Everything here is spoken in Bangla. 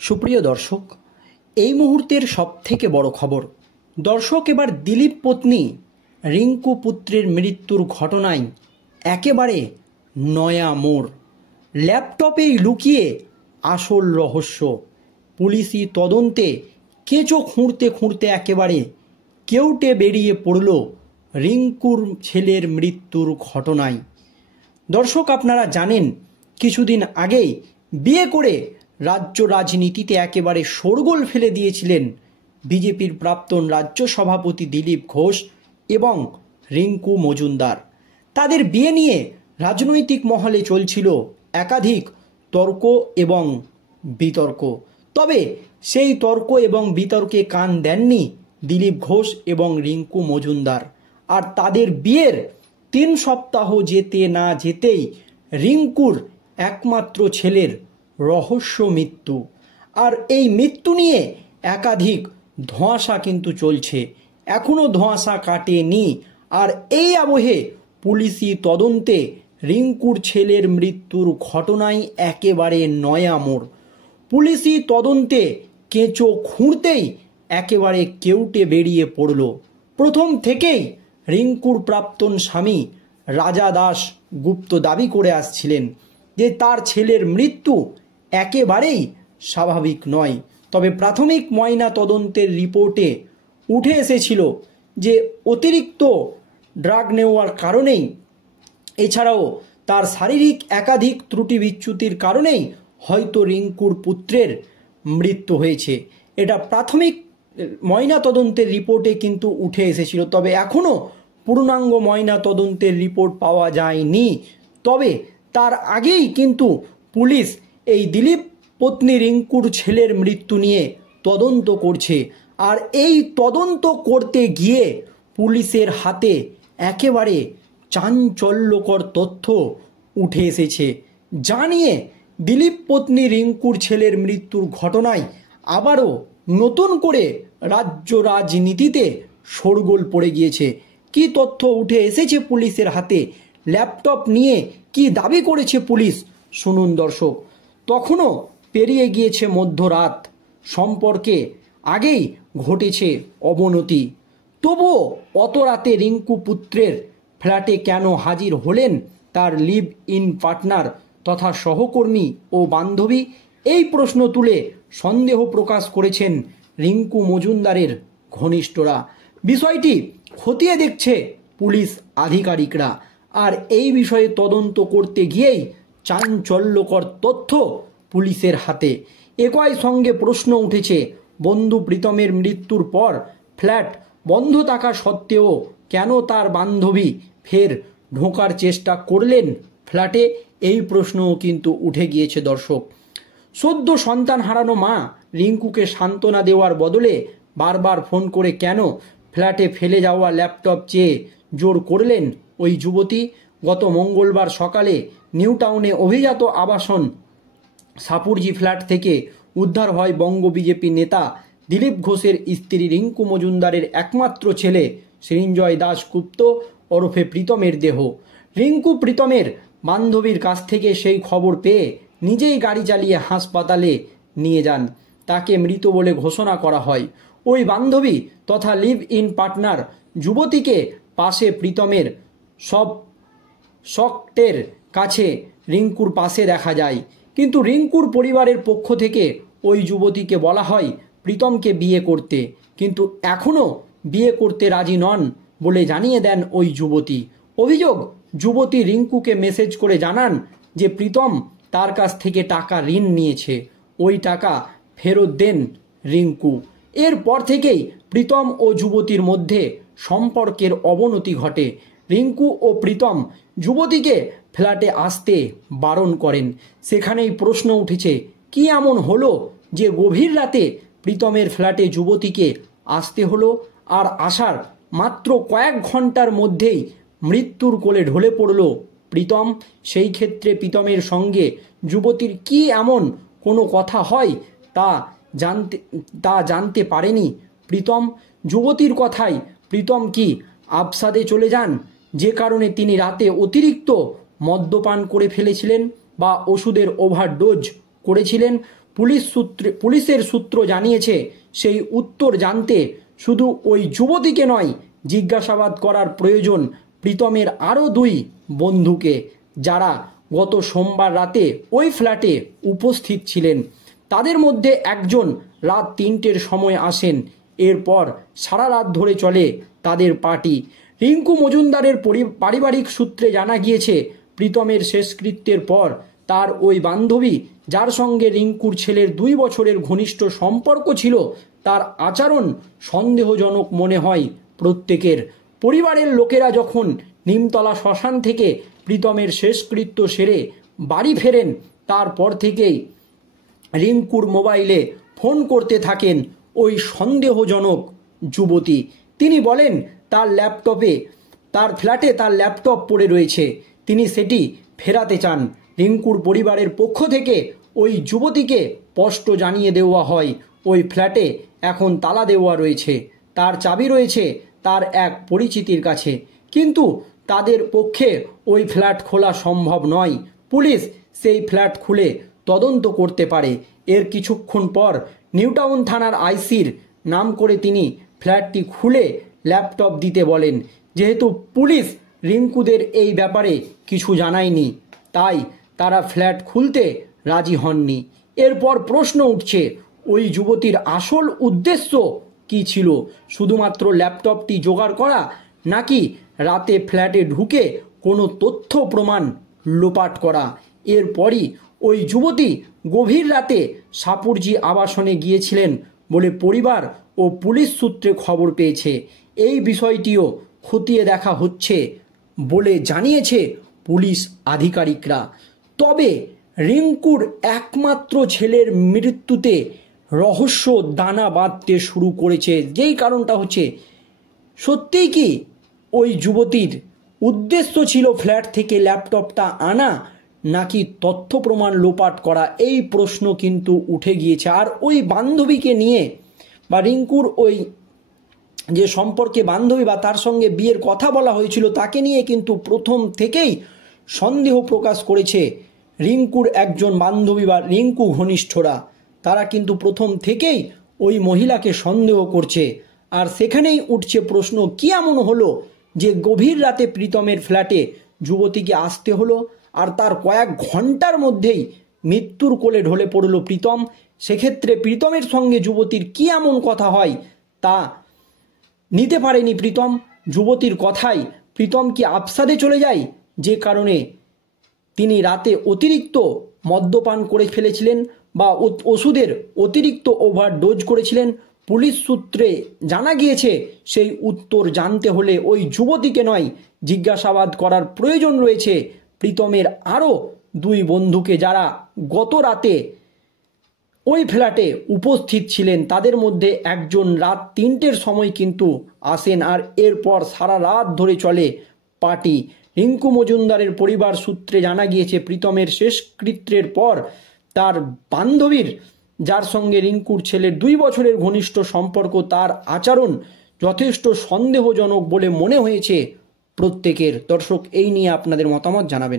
সুপ্রিয় দর্শক, এই মুহূর্তের সবথেকে বড় খবর। দর্শক, এবার দিলীপ পত্নী রিঙ্কু পুত্রের মৃত্যুর ঘটনায় একেবারে নয়া মোড়। ল্যাপটপেই লুকিয়ে আসল রহস্য। পুলিশি তদন্তে কেঁচো খুঁড়তে খুঁড়তে একেবারে কেউটে বেরিয়ে পড়ল রিঙ্কুর ছেলের মৃত্যুর ঘটনায়। দর্শক, আপনারা জানেন কিছুদিন আগেই বিয়ে করে রাজ্য রাজনীতিতে একেবারে শোরগোল ফেলে দিয়েছিলেন বিজেপির প্রাক্তন রাজ্য সভাপতি দিলীপ ঘোষ এবং রিঙ্কু মজুমদার। তাদের বিয়ে নিয়ে রাজনৈতিক মহলে চলছিল একাধিক তর্ক এবং বিতর্ক। তবে সেই তর্ক এবং বিতর্কে কান দেননি দিলীপ ঘোষ এবং রিঙ্কু মজুমদার। আর তাদের বিয়ের 3 সপ্তাহ যেতে না যেতেই রিঙ্কুর একমাত্র ছেলের রহস্য মৃত্যু। আর এই মৃত্যু নিয়ে একাধিক ধোঁয়াশা কিন্তু চলছে, এখনও ধোঁয়াশা কাটেনি। আর এই আবহে পুলিশি তদন্তে রিঙ্কুর ছেলের মৃত্যুর ঘটনায় একেবারে নয়া মোড়। পুলিশি তদন্তে কেঁচো খুঁড়তেই একেবারে কেউটে বেরিয়ে পড়ল। প্রথম থেকেই রিঙ্কুর প্রাক্তন স্বামী রাজা দাস গুপ্ত দাবি করে আসছিলেন যে তার ছেলের মৃত্যু একেবারেই স্বাভাবিক নয়। তবে প্রাথমিক ময়না তদন্তের রিপোর্টে উঠে এসেছিল যে অতিরিক্ত ড্রাগ নেওয়ার কারণেই, এছাড়াও তার শারীরিক একাধিক ত্রুটি বিচ্যুতির কারণেই হয়তো রিঙ্কুর পুত্রের মৃত্যু হয়েছে। এটা প্রাথমিক ময়না তদন্তের রিপোর্টে কিন্তু উঠে এসেছিল। তবে এখনও পূর্ণাঙ্গ ময়না তদন্তের রিপোর্ট পাওয়া যায়নি। তবে তার আগেই কিন্তু পুলিশ এই দিলীপ পত্নী রিঙ্কুর ছেলের মৃত্যু নিয়ে তদন্ত করছে। আর এই তদন্ত করতে গিয়ে পুলিশের হাতে একেবারে চাঞ্চল্যকর তথ্য উঠে এসেছে, যা নিয়ে দিলীপ পত্নী রিঙ্কুর ছেলের মৃত্যুর ঘটনায় আবারও নতুন করে রাজ্য রাজনীতিতে শোরগোল পড়ে গিয়েছে। কি তথ্য উঠে এসেছে পুলিশের হাতে, ল্যাপটপ নিয়ে কি দাবি করেছে পুলিশ, শুনুন দর্শক। তখনও পেরিয়ে গিয়েছে মধ্যরাত, সম্পর্কে আগেই ঘটেছে অবনতি, তবুও অত রাতে রিঙ্কু পুত্রের ফ্ল্যাটে কেন হাজির হলেন তার লিভ ইন পার্টনার তথা সহকর্মী ও বান্ধবী? এই প্রশ্ন তুলে সন্দেহ প্রকাশ করেছেন রিঙ্কু মজুমদারের ঘনিষ্ঠরা। বিষয়টি খতিয়ে দেখছে পুলিশ আধিকারিকরা। আর এই বিষয়ে তদন্ত করতে গিয়েই চাঞ্চল্যকর তথ্য পুলিশের হাতে। একই সঙ্গে প্রশ্ন উঠেছে, বন্ধু প্রীতমের মৃত্যুর পর ফ্ল্যাট বন্ধ থাকা সত্ত্বেও কেন তার বান্ধবী ফের ঢোকার চেষ্টা করলেন ফ্ল্যাটে? এই প্রশ্নও কিন্তু উঠে গিয়েছে দর্শক। সদ্য সন্তান হারানো মা রিঙ্কুকে সান্ত্বনা দেওয়ার বদলে বারবার ফোন করে কেন ফ্ল্যাটে ফেলে যাওয়া ল্যাপটপ চেয়ে জোর করলেন ওই যুবতী? গত মঙ্গলবার সকালে নিউ টাউনে অভিজাত আবাসন সাপুরজি ফ্ল্যাট থেকে উদ্ধার হয় বঙ্গ বিজেপি নেতা দিলীপ ঘোষের স্ত্রী রিঙ্কু মজুমদারের একমাত্র ছেলে সৃঞ্জয় দাশগুপ্ত ওরফে প্রীতমের দেহ। রিঙ্কু প্রীতমের বান্ধবীর কাছ থেকে সেই খবর পেয়ে নিজেই গাড়ি চালিয়ে হাসপাতালে নিয়ে যান। তাকে মৃত বলে ঘোষণা করা হয়। ওই বান্ধবী তথা লিভ ইন পার্টনার যুবতীকে পাশে প্রীতমের সব শক্টের কাছে রিঙ্কুর পাশে দেখা যায়। কিন্তু রিঙ্কুর পরিবারের পক্ষ থেকে ওই যুবতীকে বলা হয় প্রীতমকে বিয়ে করতে, কিন্তু এখনও বিয়ে করতে রাজি নন বলে জানিয়ে দেন ওই যুবতী। অভিযোগ, যুবতী রিঙ্কুকে মেসেজ করে জানান যে প্রীতম তার কাছ থেকে টাকা ঋণ নিয়েছে, ওই টাকা ফেরত দেন রিঙ্কু। এরপর থেকেই প্রীতম ও যুবতীর মধ্যে সম্পর্কের অবনতি ঘটে। রিঙ্কু ও প্রীতম যুবতীকে ফ্ল্যাটে আসতে বারণ করেন। সেখানেই প্রশ্ন উঠেছে, কি এমন হলো যে গভীর রাতে প্রীতমের ফ্ল্যাটে যুবতীকে আসতে হলো? আর আসার মাত্র কয়েক ঘন্টার মধ্যেই মৃত্যুর কোলে ঢলে পড়ল প্রীতম। সেই ক্ষেত্রে প্রীতমের সঙ্গে যুবতীর কি এমন কোনো কথা হয় তা জানতে পারেনি প্রীতম। যুবতীর কথায় প্রীতম কি আবসাদে চলে যান, যে কারণে তিনি রাতে অতিরিক্ত মদ্যপান করে ফেলেছিলেন বা ওষুধের ওভারডোজ করেছিলেন? পুলিশের সূত্র জানিয়েছে, সেই উত্তর জানতে শুধু ওই যুবতীকে নয়, জিজ্ঞাসাবাদ করার প্রয়োজন প্রীতমের আরও দুই বন্ধুকে, যারা গত সোমবার রাতে ওই ফ্ল্যাটে উপস্থিত ছিলেন। তাদের মধ্যে একজন রাত 3টের সময় আসেন। এরপর সারা রাত ধরে চলে তাদের পার্টি। রিঙ্কু মজুমদারের পারিবারিক সূত্রে জানা গিয়েছে, প্রীতমের শেষকৃত্যের পর তার ওই বান্ধবী, যার সঙ্গে রিঙ্কুর ছেলের 2 বছরের ঘনিষ্ঠ সম্পর্ক ছিল, তার আচরণ সন্দেহজনক মনে হয় প্রত্যেকের। পরিবারের লোকেরা যখন নিমতলা শ্মশান থেকে প্রীতমের শেষকৃত্য সেরে বাড়ি ফেরেন, তারপর থেকেই রিঙ্কুর মোবাইলে ফোন করতে থাকেন ওই সন্দেহজনক যুবতী। তিনি বলেন, তার ফ্ল্যাটে তার ল্যাপটপ পড়ে রয়েছে, তিনি সেটি ফেরাতে চান। রিঙ্কুর পরিবারের পক্ষ থেকে ওই যুবতীকে স্পষ্ট জানিয়ে দেওয়া হয়, ওই ফ্ল্যাটে এখন তালা দেওয়া রয়েছে, তার চাবি রয়েছে তার এক পরিচিতির কাছে, কিন্তু তাদের পক্ষে ওই ফ্ল্যাট খোলা সম্ভব নয়। পুলিশ সেই ফ্ল্যাট খুলে তদন্ত করতে পারে। এর কিছুক্ষণ পর নিউটাউন থানার আইসির নাম করে তিনি ফ্ল্যাটটি খুলে ল্যাপটপ দিতে বলেন। যেহেতু পুলিশ রিঙ্কুদের এই ব্যাপারে কিছু জানায়নি, তাই তারা ফ্ল্যাট খুলতে রাজি হননি। এরপর প্রশ্ন উঠছে, ওই যুবতীর আসল উদ্দেশ্য কী ছিল? শুধুমাত্র ল্যাপটপটি জোগাড় করা, নাকি রাতে ফ্ল্যাটে ঢুকে কোনো তথ্য প্রমাণ লোপাট করা? এরপরই ওই যুবতী গভীর রাতে সাপুরজি আবাসনে গিয়েছিলেন বলে পরিবার ও পুলিশ সূত্রে খবর পেয়েছে। এই বিষয়টিও খতিয়ে দেখা হচ্ছে বলে জানিয়েছে পুলিশ আধিকারিকরা। তবে রিঙ্কুর একমাত্র ছেলের মৃত্যুতে রহস্য দানা বাঁধতে শুরু করেছে। যেই কারণটা হচ্ছে, সত্যিই কি ওই যুবতীর উদ্দেশ্য ছিল ফ্ল্যাট থেকে ল্যাপটপটা আনা, নাকি তথ্য প্রমাণ লোপাট করা? এই প্রশ্ন কিন্তু উঠে গিয়েছে। আর ওই বান্ধবীকে নিয়ে, বা রিঙ্কুর ওই যে সম্পর্কে বান্ধবী বা তার সঙ্গে বিয়ের কথা বলা হয়েছিল, তাকে নিয়ে কিন্তু প্রথম থেকেই সন্দেহ প্রকাশ করেছে রিঙ্কুর একজন বান্ধবী বা রিঙ্কু ঘনিষ্ঠরা। তারা কিন্তু প্রথম থেকেই ওই মহিলাকে সন্দেহ করছে। আর সেখানেই উঠছে প্রশ্ন, কি এমন হলো যে গভীর রাতে প্রীতমের ফ্ল্যাটে যুবতীকে আসতে হলো, আর তার কয়েক ঘন্টার মধ্যেই মৃত্যুর কোলে ঢলে পড়ল প্রীতম? সেক্ষেত্রে প্রীতমের সঙ্গে যুবতীর কি এমন কথা হয় তা নিতে পারেনি প্রীতম? যুবতীর কথায় প্রীতম কি আফসাদে চলে যায়, যে কারণে তিনি রাতে অতিরিক্ত মদ্যপান করে ফেলেছিলেন বা ওষুধের অতিরিক্ত ওভারডোজ করেছিলেন? পুলিশ সূত্রে জানা গিয়েছে, সেই উত্তর জানতে হলে ওই যুবতীকে নয়, জিজ্ঞাসাবাদ করার প্রয়োজন রয়েছে প্রীতমের আরও 2 বন্ধুকে, যারা গত রাতে ওই ফ্ল্যাটে উপস্থিত ছিলেন। তাদের মধ্যে একজন রাত 3টের সময় কিন্তু আসেন, আর এরপর সারা রাত ধরে চলে পার্টি। রিঙ্কু মজুমদারের পরিবার সূত্রে জানা গিয়েছে, প্রীতমের শেষকৃত্যের পর তার বান্ধবীর, যার সঙ্গে রিঙ্কুর ছেলের 2 বছরের ঘনিষ্ঠ সম্পর্ক, তার আচরণ যথেষ্ট সন্দেহজনক বলে মনে হয়েছে প্রত্যেকের। দর্শক, এই নিয়ে আপনাদের মতামত জানাবেন।